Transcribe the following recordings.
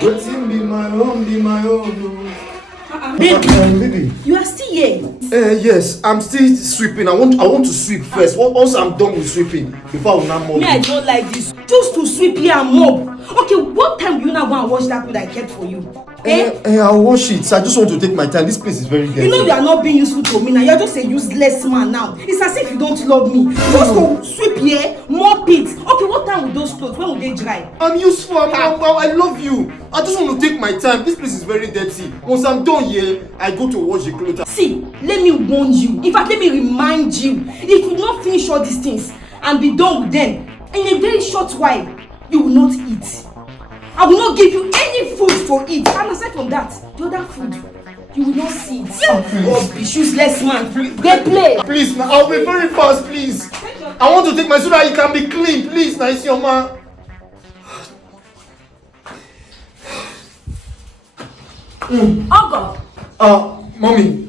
Waiting be my own, be my own. Baby, you are still here? Yes, I'm still sweeping. I want to sweep first. Once I'm done with sweeping, before I will not mop. Me, I don't like this. Just to sweep here and mop. Okay, what time do you now go and wash that food I kept for you? I'll wash it. I just want to take my time. This place is very dirty. You know you are not being useful to me now. You're just a useless man now. It's as if you don't love me. Just go sweep here, mop it. Okay, what time will those clothes? When will they dry? I'm useful. I love you. I just want to take my time. This place is very dirty. Once I'm done here, I go to wash the clothes. See, let me warn you. In fact, let me remind you. If you not finish all these things and be done with them, in a very short while, you will not eat. I will not give you any food to eat. And aside from that, the other food, you will not see it. Oh, be useless man. Get play. Please, now I'll be very fast, please. I want to take my so that it can be clean. Please, nice your man. Uncle. Mommy.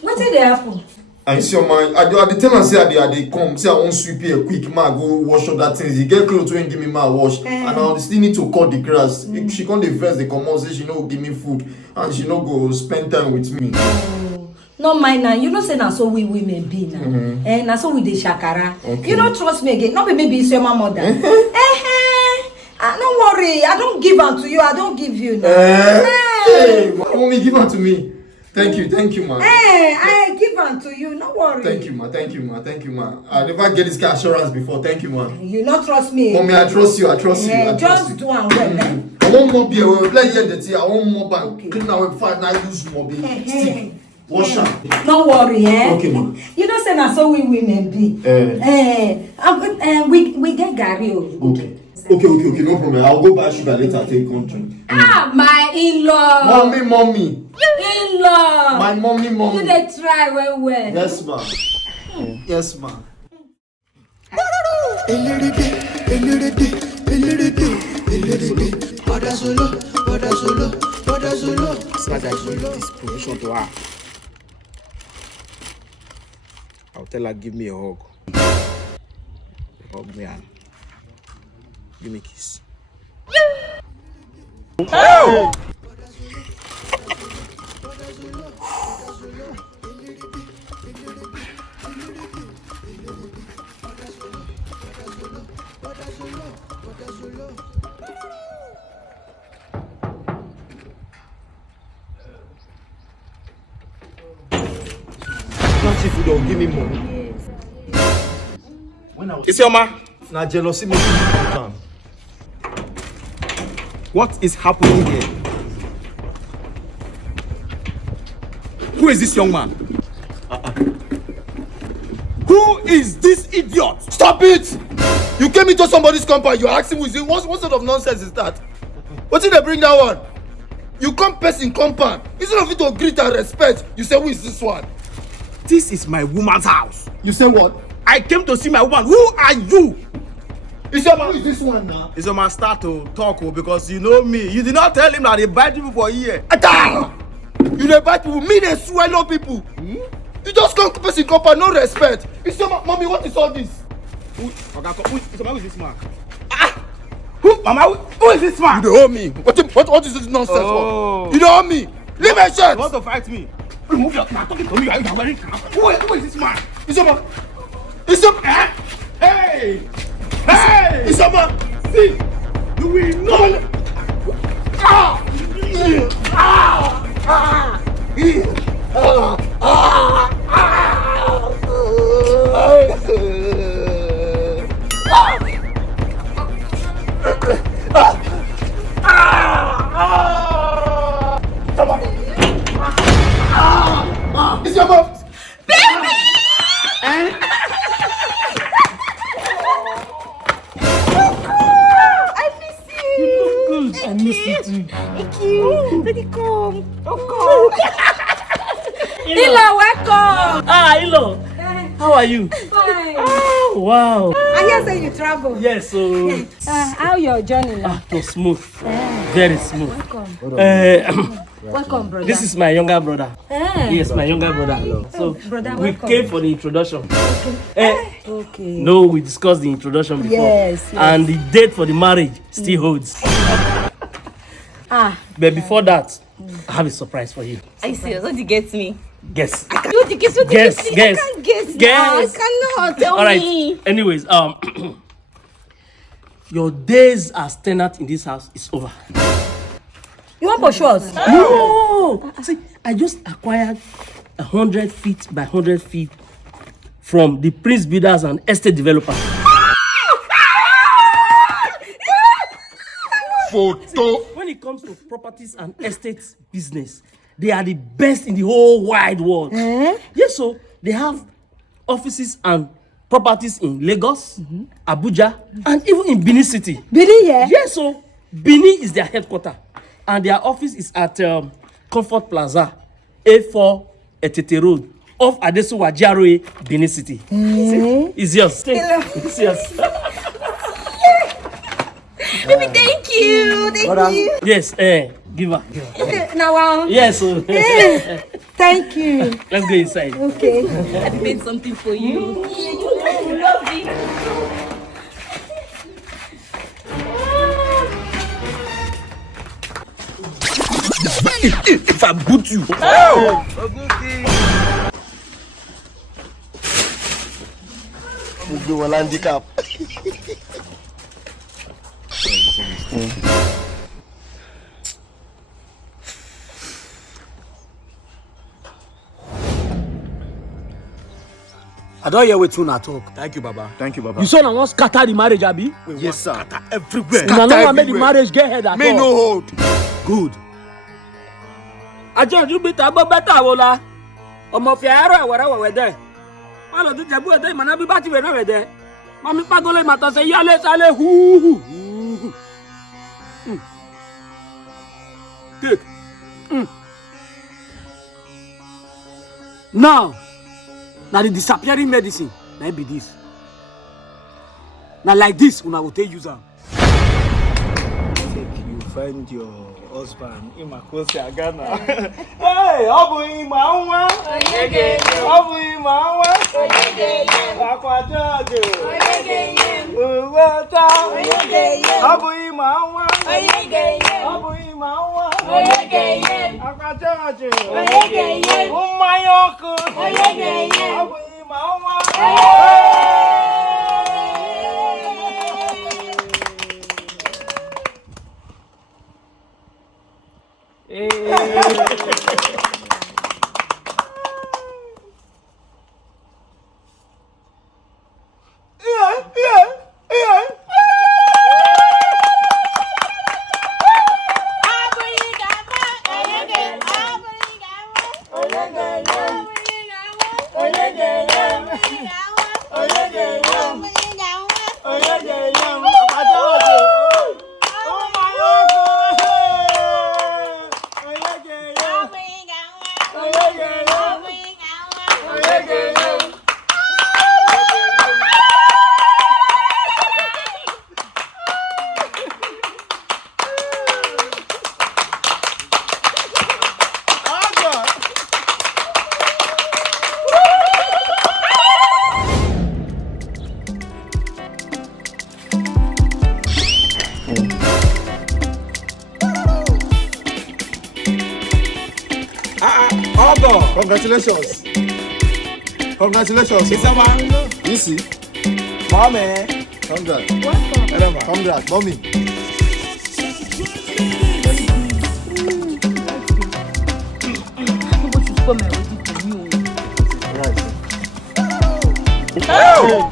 What did they happen? I see your man. I the tenant say they come. Say I want sweep here quick. Ma go wash all that things. He get clothes when give me ma wash. And I still need to cut the grass. She come the first. They come out say she no give me food and she no go spend time with me. No mind now. You know say na so we women be now. Na so we dey shakara. Okay. You don't trust me again. No be maybe it's your mother. Don't worry. I don't give am to you. I don't give you now. Hey, mommy, give her to me. Thank you, ma. I give am to you. No worry. Thank you, ma. I never get this kind of assurance before. Thank you, ma. You not trust me. Mommy, I trust you. Just do am well. I want more beer. We play here the tea. I want more bank. Clean our fire. Now use more beer. Stick. Wash am. No worry, Okay, ma. You know say na so we women be. We get garri. Okay, no problem. I'll go buy sugar later. Take country. My in-law. Mommy. In-law. My mommy. You dey try well. Yes, ma. Yes, ma. This provision to her. I'll tell her give me a hug. Hug me and give me a kiss. Oh! If you don't give me money. Is your man? Now jealousy makes me come. What is happening here? Who is this young man? Who is this idiot? Stop it! You came into somebody's compound, you're asking who is it? What sort of nonsense is that? What did they bring that one? You come person compound. Instead of you to greet and respect, you say who is this one? This is my woman's house. You say what? I came to see my woman. Who are you? Is your man? Who is this one now? Is your man start to talk because you know me. You did not tell him that they bite people for a year. You dey bite people, me dey swallow people. You just come to person compound, no respect. Is your mommy, what is all this? Who is this man? Who is this man? You dey owe me. What is this nonsense for? You dey owe me. Leave my shirt. You want to fight me? Remove your man talking to me. You are wearing cap. Who is this man? Is your man? Is your man? Hey! Is your man? See! You will know! Is your mom? Baby! I miss you. You look good. I miss you too. Thank you. Baby, come. Come. Ilo, welcome. Ilo. How are you? Fine. Oh, wow. I hear say you travel. Yes, so How your journey now? it was smooth. Very smooth. Welcome, brother. This is my younger brother. Yes, my younger brother. So brother, we welcome. came for the introduction. Okay. No, we discussed the introduction before. Yes. And the date for the marriage still holds. But before that, I have a surprise for you. Are you serious? What did you get me? Guess. What did you guess? What did Guess, you see? guess. I can't guess. Guess. Now. I cannot. Tell All right. me. Anyways, your days as tenant in this house is over. You want pursue us? No. See, I just acquired 100 feet by 100 feet from the Prince Builders and Estate Developers. Photo. When it comes to properties and estates business, they are the best in the whole wide world. Yes, so they have offices and properties in Lagos, Abuja, and even in Benin City. Benin, yeah? Yes, so Benin is their headquarters, and their office is at Comfort Plaza, A4 Etete Road, off Adesuwa GRA, Benin City. See? It's yours. It's yours. Baby, thank you. Thank you. Yes, give her. Now, Yes, so thank you. let's go inside. Okay. I made something for you. Yeah, you love it. If I boot you. Gbogbo wọn handicap. I don't hear wetin una talk. Thank you, Baba. Thank you, Baba. You say una wan scatter the marriage, abi? Yes, sir. Everywhere. Una no wan make the marriage get head at May all. no hold. Good. Àjọ̀dún bíi tàgbọ́ bẹ́tà wo la? Ọmọ fi àárọ̀ ẹ̀wẹ̀rẹ̀ wẹ̀wẹ̀ dẹ̀. Wọ́n lọ tún jẹ̀bú ẹ̀dẹ́ ìmọ̀nà bí bá ti wẹ̀ náà wẹ̀ dẹ̀. Mami pagolo ìmọ̀tọ̀ sẹ́ yálé sálé húhù. Take. Now, na the disappearing medicine na it be this. Na like this una go take use am. Take you find your husband in Makosia, Ghana. Hey, Abu Imawa. Abu Imawa. Aquajago. Uwata. Abu Imawa. Abu Imawa. Aquajago. Umayoko. Abu Imawa. Congratulations. Congratulations. It's a man. Easy. Mommy. Congrats. Welcome. Congrats, mommy. Oh!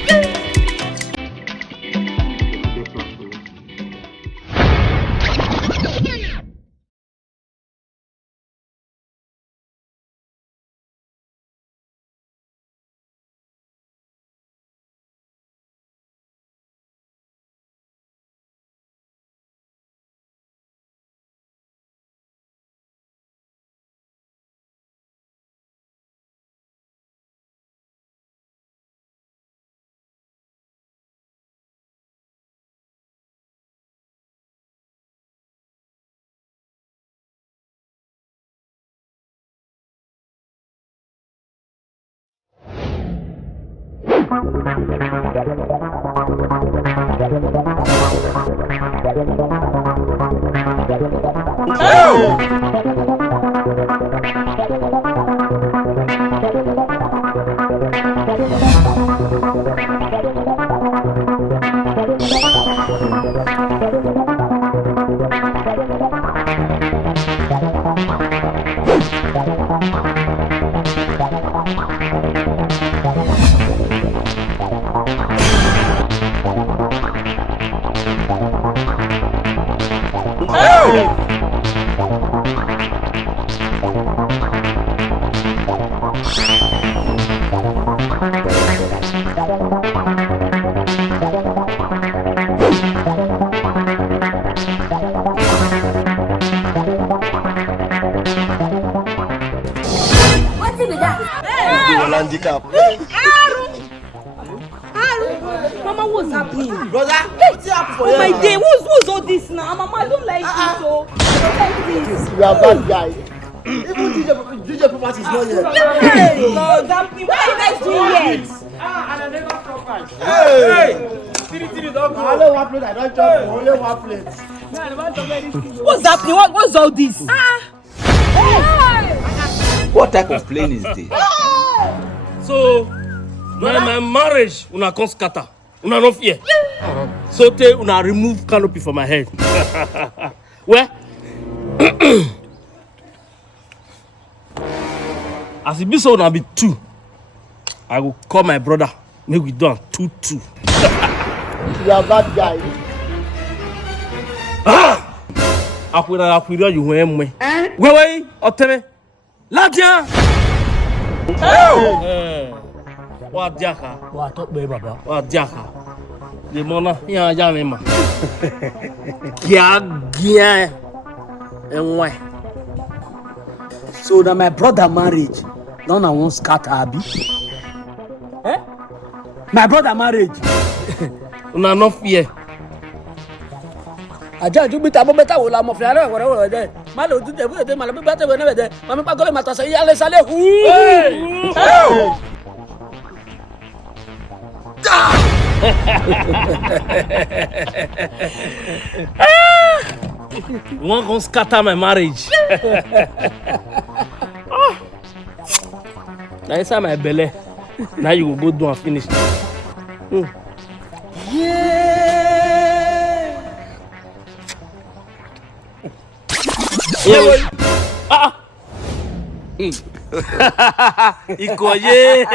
Handicap. Mama, what's happening? Brother, what's happening for you? Oh my day, who's all this now? Mama, I don't like this, so I don't like this. You are bad guy. Even DJ Property is not here. Hey, God, what are you guys doing here? And I never promise. Hey! Tiri, don't go. Only one plate, I don't chop. Only one plate. What's happening? What's all this? What type of plane is this? So, my marriage, una come scatter. Una no fear. So, una remove canopy from my head. Well, as it be so, una be two. I will call my brother. Make we do 2-2. You are bad guy. Akwira you went me. Wait, Oteme. Ladia. What jaka? What talk be baba? What jaka? The mona ya me ma. Gia. And why? So that my brother marriage, none I won't scatter abi. Eh? My brother marriage. Una no fear. Aja ju bita bo beta wo la mo fi ara wo de. Ma lo tu de bu de ma lo bi bata we na de. Ma mi pa gole ma to se ya le sale hu. You want to scatter my marriage? Now inside my belly. Now you will go do and finish. Yeah. Ikoye.